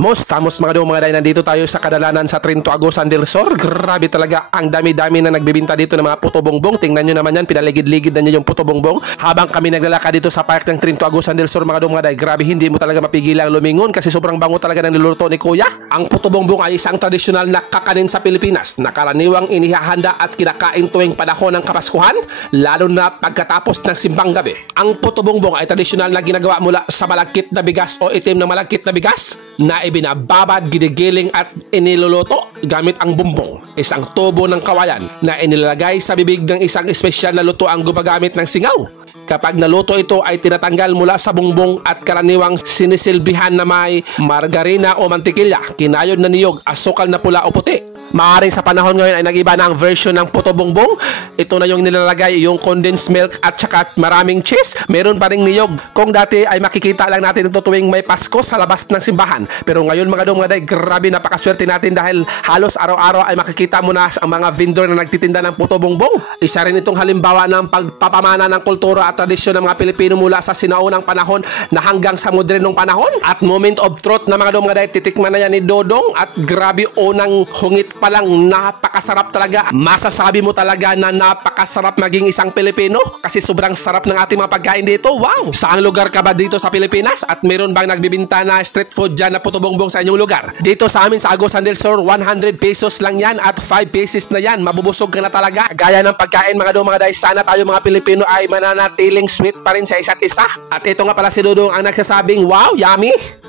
Tamos mga day, nandito tayo sa kadalanan sa Trinto Agusan del Sur. Grabe talaga ang dami-dami na nagbibinta dito ng mga puto bongbong. Tingnan nyo naman yan, pinaligid-ligid na nyo yung puto bongbong. Habang kami naglalakad dito sa park ng Trinto Agusan del Sur mga day, grabe hindi mo talaga mapigilang lumingon kasi sobrang bango talaga ng niluluto ni Kuya. Ang puto bongbong ay isang tradisyonal na kakanin sa Pilipinas na karaniwang inihahanda at kinakain tuwing panahon ng Kapaskuhan, lalo na pagkatapos ng simbang gabi. Ang puto bongbong ay tradisyonal na ginagawa mula sa malagkit na bigas o itim na malagkit na bigas na ibinababad, ginigiling at iniluluto gamit ang bumbong, isang tubo ng kawayan na inilalagay sa bibig ng isang espesyal na luto ang gumagamit ng singaw. Kapag naluto ito ay tinatanggal mula sa bumbong at karaniwang sinisilbihan na may margarina o mantikilya, kinayod na niyog, asukal na pula o puti. Maaaring sa panahon ngayon ay nag-iba na ang version ng puto bongbong. Ito na yung nilalagay, yung condensed milk at saka maraming cheese. Meron pa ring niyog. Kung dati ay makikita lang natin ito tuwing may Pasko sa labas ng simbahan. Pero ngayon mga day, grabe napakaswerte natin dahil halos araw-araw ay makikita mo na ang mga vendor na nagtitinda ng puto bongbong. Isa rin itong halimbawa ng pagpapamana ng kultura at tradisyon ng mga Pilipino mula sa sinaunang panahon na hanggang sa modernong panahon. At moment of truth na mga day, titikman na yan ni Dodong at grabe unang hungit palang napakasarap talaga. Masasabi mo talaga na napakasarap maging isang Pilipino kasi sobrang sarap ng ating mga pagkain dito. Wow! Saan lugar ka ba dito sa Pilipinas? At meron bang nagbibinta na street food dyan na puto bongbong sa inyong lugar? Dito sa amin sa Agusan del Sur, 100 pesos lang yan at 5 pesos na yan. Mabubusog ka na talaga. Gaya ng pagkain mga day, sana tayo mga Pilipino ay mananatiling sweet pa rin sa isa't isa. At ito nga pala si Dodong ang nagsasabing, wow, yummy!